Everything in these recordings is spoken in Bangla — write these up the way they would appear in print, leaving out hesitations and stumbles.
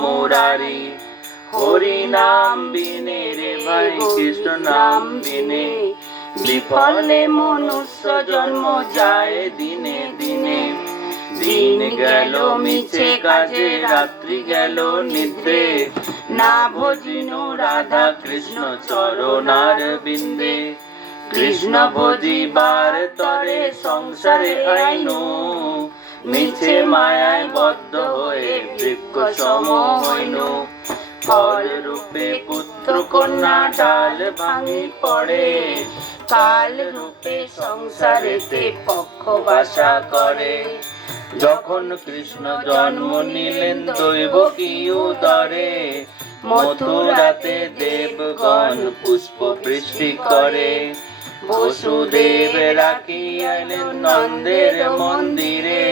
মুরারি। হরি নাম বিনে রে ভাই কৃষ্ণ নাম বিনে, বিফলে মনুষ্য জন্ম যায় দিনে দিনে। দিন গেল মিছে কাজে, রাত্রি গেল নিদ্রে, না ভজিনু রাধা কৃষ্ণ চরণার বিন্দে। কৃষ্ণ ভজিবার তরে সংসারে আইনু, মিছে মায়ায় বদ্ধ হয়ে বৃক্ষ সম হইনু। ফল রূপে পুত্র কন্যা ডাল ভাঙি পড়ে, কাল রূপে সংসারেতে পক্ষ বাসা করে। যখন কৃষ্ণ জন্ম নিলেন দৈব কি উদরে, মথুরাতে দেবগণ পুষ্প বৃষ্টি করে। বসুদেব রাখিলেন নন্দের মন্দিরে,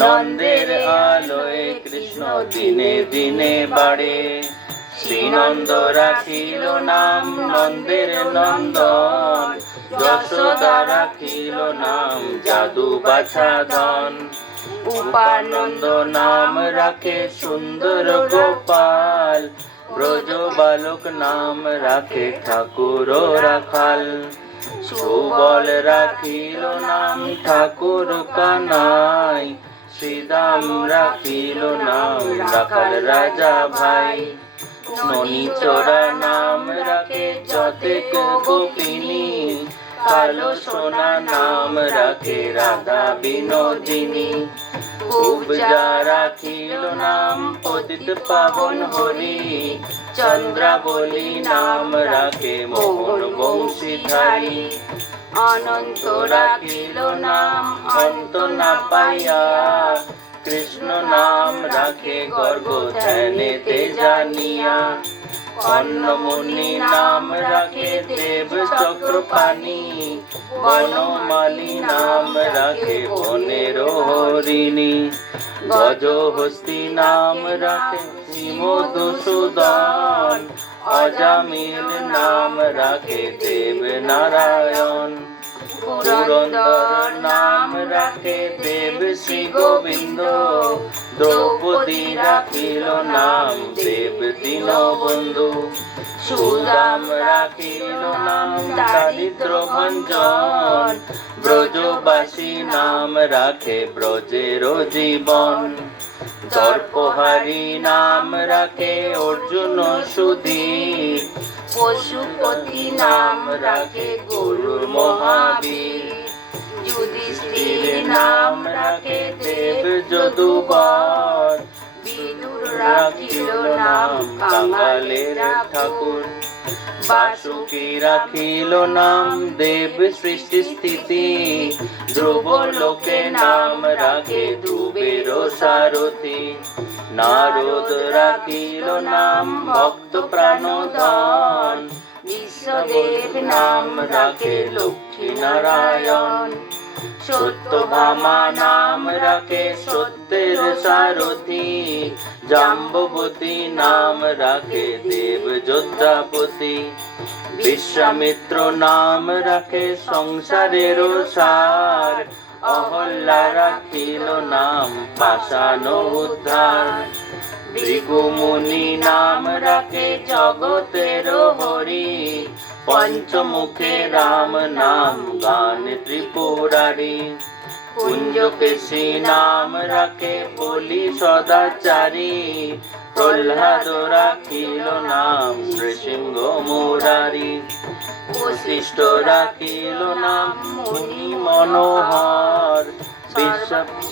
নন্দের আলোয় কৃষ্ণ দিনে দিনে বাড়ে। শ্রীনন্দ রাখিল নাম নন্দের নন্দন, যশোদা রাখিল নাম যাদু বাছা ধন। উপানন্দ নাম রাখে সুন্দর গোপাল, ব্রজ বালক নাম রাখে ঠাকুর রাখাল। সুবল রাখিল নাম ঠাকুর কানাই, শ্রীদাম রাখিল নাম রাখাল রাজা ভাই। ননীচরা নাম রাখে যতেক গোপিনী, কালো সোনা নাম রাখে রাধা বিনোদিনী। কুবজা রাখিল নাম পতিত পাবন হরি, চন্দ্রাবলী নাম রাখে মোহন বংশীধারী। অনন্ত রাখিল নাম অন্ত না পাইয়া, কৃষ্ণ নাম রাখে গর্গ ধ্যানেতে জানিয়া। অন্নমুনি নাম রাখে দেব চক্রপাণি, বনমালী নাম রাখে বনের হরিণী। গজহস্তি নাম রাখে মধুসূদন, অজামিল নাম রাখে দেব নারায়ণ। পুরন্দর নাম রাখে দেব শ্রী গোবিন্দ, দ্রৌপদী রাখিল নাম দেব দীনবন্ধু। সুদাম রাখিল নাম দারিদ্র ভঞ্জন, ব্রজবাসী নাম রাখে ব্রজের জীবন। দর্পহারি নাম রাখে অর্জুন সুধীর, পশুপতি নাম রাখে গরুর মহাবীর। যুধিষ্ঠির নাম রাখে দেব যদুবর, বিদুর রাখিল নাম কাঙালের ঠাকুর। বাসুকি রাখিল নাম দেব সৃষ্টি স্থিতি, ধ্রুব লোকে নাম রাখে ধ্রুবের সারথি। নারদ রাখিল নাম ভক্ত প্রাণধন, বিশ্বদেব নাম রাখে লক্ষ্মী নারায়ণ। সত্যভামা নাম রাখে সত্যের সারথি, জাম্ববতী নাম রাখে দেব যোদ্ধাপতি। বিশ্বামিত্র নাম রাখে সংসারের সার, অহল্যা রাখিল নাম পাষাণ উদ্ধার। ভৃগুমুনি নাম রাখে জগতের হরি, পঞ্চমুখে রাম নাম গান ত্রিপুরারি। কুঞ্জকেশী নাম রাখে বলি সদাচারী, প্রহ্লাদ রাখিল নাম নৃসিংহ মুরারি। বশিষ্ঠ রাখিল নাম মুনি মনোহর,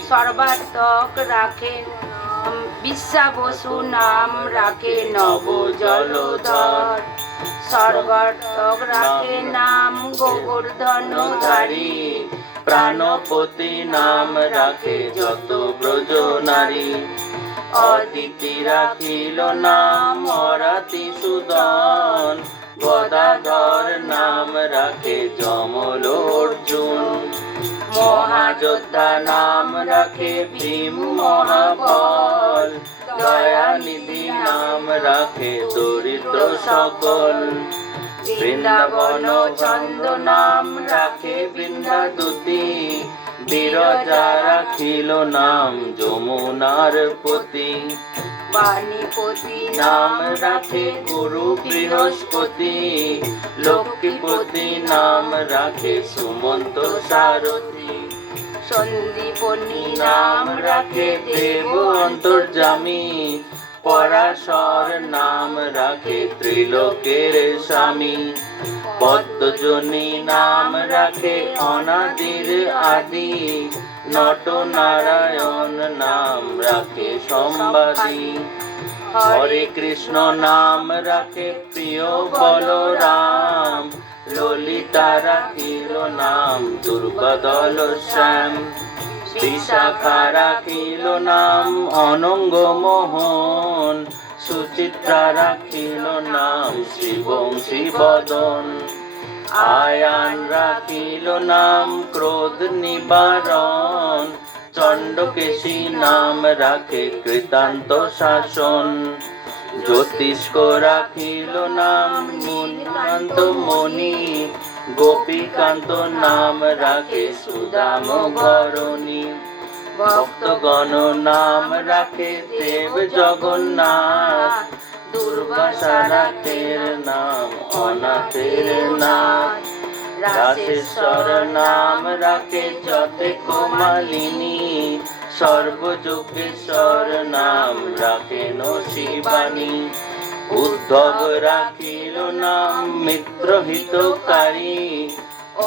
সর্বাত্মক রাখে বিশ্বাবসু নাম রাখে নব জলধর। সর্বাত্মক রাখে নাম গোবর্ধনধারী, প্রাণপতি নাম রাখে যত ব্রজ নারী। অদিতি রাখিল নাম অরাতি সুদন, গদাধর নাম রাখে যমল অর্জুন। মহাযোদ্ধা নাম রাখে ভীম মহাবল, দয়ানিধি নাম রাখে দরিদ্র সকল। বৃন্দাবন চন্দ নাম রাখে বৃন্দাদুতি, বিরজা রাখিল নাম যমুনার পতি। বাণী শ্রীপতি নাম রাখে গুরু বৃহস্পতি, লক্ষ্মীপতি নাম রাখে সুমন্ত সারথী, সন্দীপনী নাম রাখে দেব অন্তর্যামী, পরাশর নাম রাখে ত্রিলোকের স্বামী, পদ্মজনী নাম রাখে অনাদির আদি, নটনারায়ণ নাম রাখে সম্বাদী, হরে কৃষ্ণ নাম রাখে প্রিয় বলরাম, ললিতা রাখিল নাম দুর্গদল শ্যাম, বিশাখা রাখিল নাম অনঙ্গ মোহন, সুচিত্রা রাখিল নাম শিবংশী বদন, আয়ান রাখিল নাম ক্রোধ নিবারণ, চণ্ডকেশী নাম রাখে কৃতান্ত শাসন, জ্যোতিষ্ক রাখিল নাম মুনিকান্ত মণি, গোপীকান্ত নাম রাখে সুদাম ঘরণী, ভক্তগণ নাম রাখে দেব জগন্নাথ, দুর্বাসা রাখের নাম অনাথের নাথ, রাসেশ্বর নাম রাখে যতে কমালিনী, সর্বযোগেশ্বর নাম রাখেন শিবানী, উদ্ধব রাখিল নাম মিত্র হিতকারী,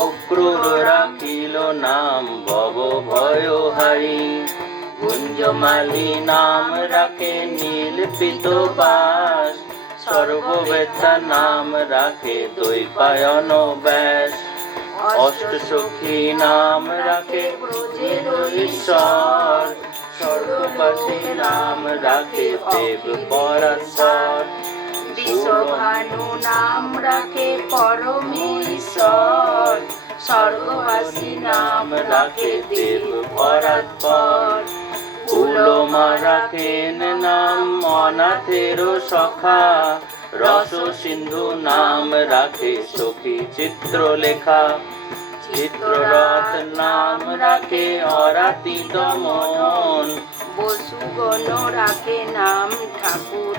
অক্রূর রাখিল নাম ভব ভয়হারী, কুঞ্জমালী নাম রাখে নীল পিতবাস, সর্ববেত্তা নাম রাখে দ্বৈপায়ন ব্যাস, অষ্টসখী নাম রাখে ব্রজের ঈশ্বর, স্বর্গবাসী নাম রাখে দেব পরাশর, বিশ্বভানু নাম রাখে পরমেশ্বর, স্বর্গবাসী নাম রাখে দেব পরাৎপর, উলমা রাখেন নাম অনাথের সখা, রস সিন্ধু নাম রাখে সখী চিত্রলেখা, চিত্ররথ নাম রাখে অরাতি দমন, বসুগণ রাখে নাম ঠাকুর,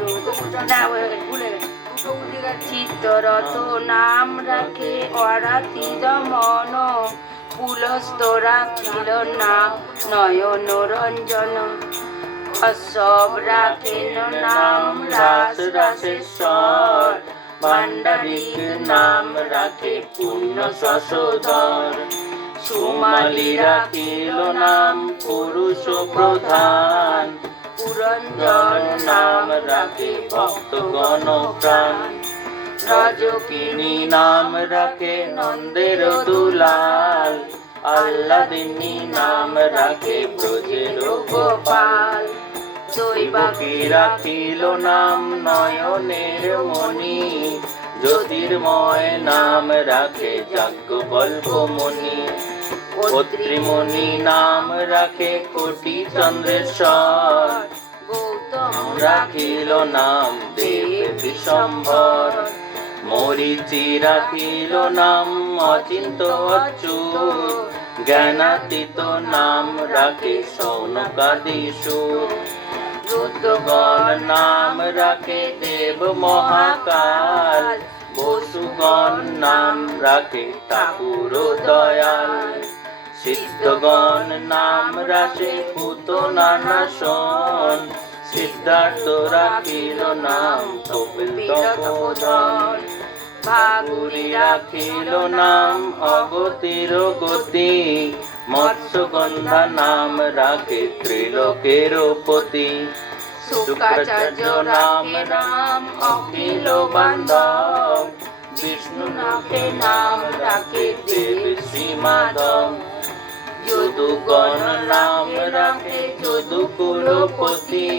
চিত্তরথ নাম রাখে অরাতি দমন, পুলস্ত রাখিল নাম নয়ন রঞ্জন, অসব রাখেন নাম রাস রাসেশ্বর, ভাণ্ডারিক নাম রাখে পুণ্য শশধর, সুমালি রাখিল নাম পুরুষ প্রধান, পুরঞ্জন নাম রাখে ভক্তগণ প্রাণ, রজকিনী নাম রাখে নন্দের দুলাল, আল্লাদিনী নাম রাখে ব্রজের গোপাল, দৈবাকী রাখিল নাম নয়নের মণি, জ্যোতির্ময় নাম রাখে যাজ্ঞবল্ক্যমণি, অত্রিমণি নাম রাখে কোটি চন্দ্রেশ্বর, গৌতম রাখিল নাম দেব বিশ্বম্ভর, মরিচি রাখিল নাম অচিন্ত অচ্যুত, জ্ঞানাতীত নাম রাখে সৌনকাদিসুর, রুদ্রগণ নাম রাখে দেব মহাকাল, বসুগণ নাম রাখে ঠাকুর দয়াল, সিদ্ধগণ নাম রাখে পুতনা নাশন, সিদ্ধার্থ রাখিল নাম কপিল তপোধন, ভাগুরি রাখিল নাম অগতির গতি, মৎস্যগন্ধা নাম রাখে ত্রিলোকের পতি, শুক্রাচার্য নাম অখিল বান্ধব, বিষ্ণু নাম রাখে দেব শ্রী মাধব, যদুগণ নাম রাখে যদুকুলপতি,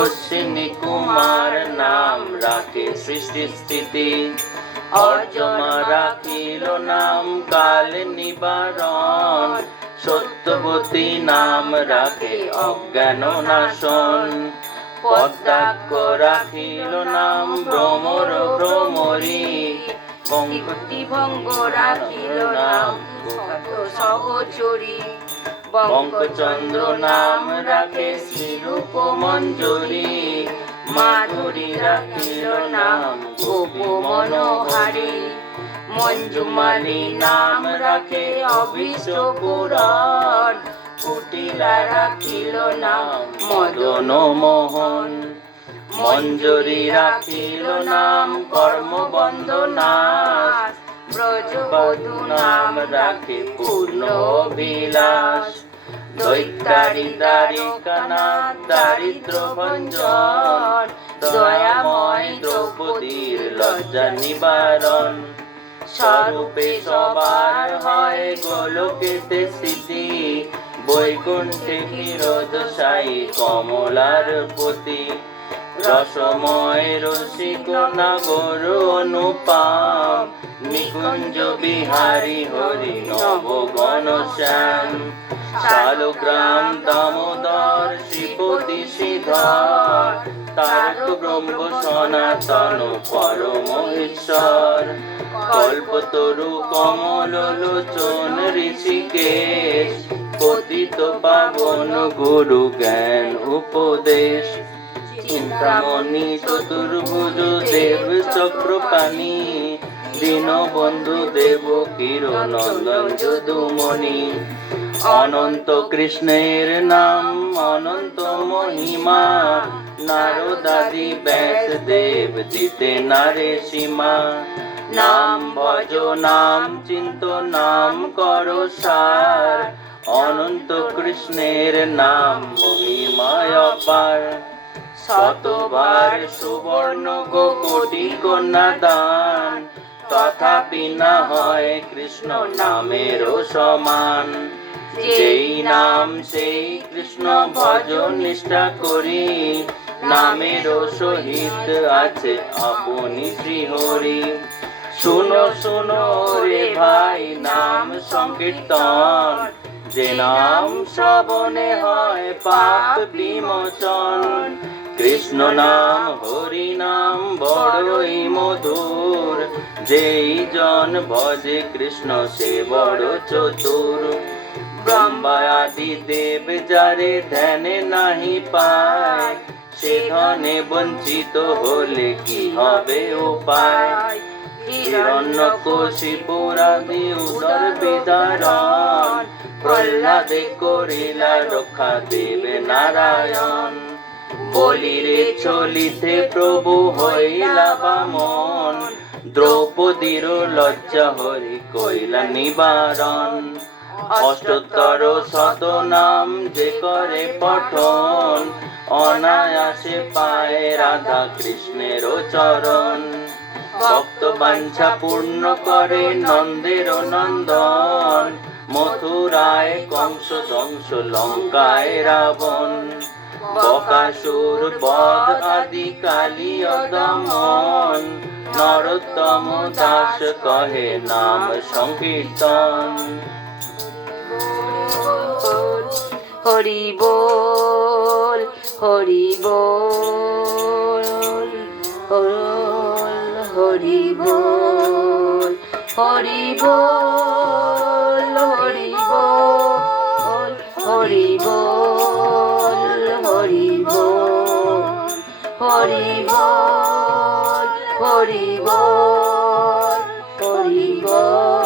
অশ্বিনী কুমার নাম রাখে সৃষ্টি স্থিতি, অর্জমা রাখিল নাম কাল নিবারণ, সত্যবতী নাম রাখে অজ্ঞান নাশন, পদ্মাক্ষ রাখিল নাম ভ্রমর ভ্রমরী, ভক্তি ভঙ্গ রাখিল নাম সহচরী, বঙ্কচন্দ্র নাম রাখে শ্রীরূপ মঞ্জরী, মাধুরী রাখিল নাম গোপ মনোহারী। মঞ্জুমালী নাম রাখে অভীষ্ট পূরণ, কুটিলা রাখিল নাম মদন মোহন। মঞ্জুরি রাখিল নাম কর্মবন্ধ নাশ, ব্রজবধূ নাম রাখে পূর্ণ অভিলাষ। দৈত্যারি দ্বারিকানাথ দারিদ্র ভঞ্জন, দয়াময় দ্রৌপদীর লজ্জা নিবারণ। স্বরূপে সবার হয় গোলকেতে স্থিতি, বৈকুণ্ঠে ক্ষীরোদশায়ী কমলার পতি। রসময় রসিক নাগর অনুপম, নিকুঞ্জ বিহারী হরি নবগণ শ্যাম। শালগ্রাম দামোদর শ্রীপতি শ্রীধর, তারক ব্রহ্ম সনাতন পরম ঈশ্বর। কল্পতরু কমল লোচন ঋষিকেশ, পতিত পাবন গুরু জ্ঞান উপদেশ। চিন্তামণি চতুর্ভুজ দেব চক্রপাণি, দীনবন্ধু দেব নন্দন যদুমণি। অনন্ত কৃষ্ণের নাম অনন্ত মহিমা, নারদাদি ব্যাস দেব দিতে নারে সীমা। নাম ভজ নাম চিন্ত নাম করো সার, অনন্ত কৃষ্ণের নাম মহিমায় অপার। শতবার সুবর্ণ গো কোটি কন্যা দান, তথাপি না হয় কৃষ্ণ নামেরও সমান। যেই নাম সেই কৃষ্ণ ভজন নিষ্ঠা করি, নামেরও সহিত আছে আপনি শ্রীহরি। শুনো শুনো রে ভাই নাম সংকীর্তন, যে নাম শ্রবণে হয় পাপ বিমোচন। কৃষ্ণ নাম হরি নাম বড়ই মধুর, যেই জন ভজে কৃষ্ণ সে বড় চতুর। ব্রহ্মা আদি দেব যারে ধ্যানে নাহি পায়, সে ধনে বঞ্চিত হলে কি হবে উপায়। হিরণ্যকশিপুরাদি উদর বিদারণ, প্রহ্লাদে করিলা রক্ষা দেবে নারায়ণ। বলিরে চলিতে প্রভু হইলা বামন, দ্রৌপদীর লজ্জা হরি কইলা নিবারণ। অষ্টোত্তর শত নাম যে করে পঠন, অনায়াসে পায় রাধা কৃষ্ণের চরণ। ভক্ত বাঞ্ছা পূর্ণ করে নন্দের নন্দন, মথুরায় কংস ধ্বংস লঙ্কায় রাবণ। বকাসুর বধ আদি কালীয় দমন, নরোত্তম দাস কহে নাম সংকীর্তন। হরি বল হরি বল হরি বল হরি বল হরি বল হরি বল হরি বল হরি বল হরি বল হরি বল।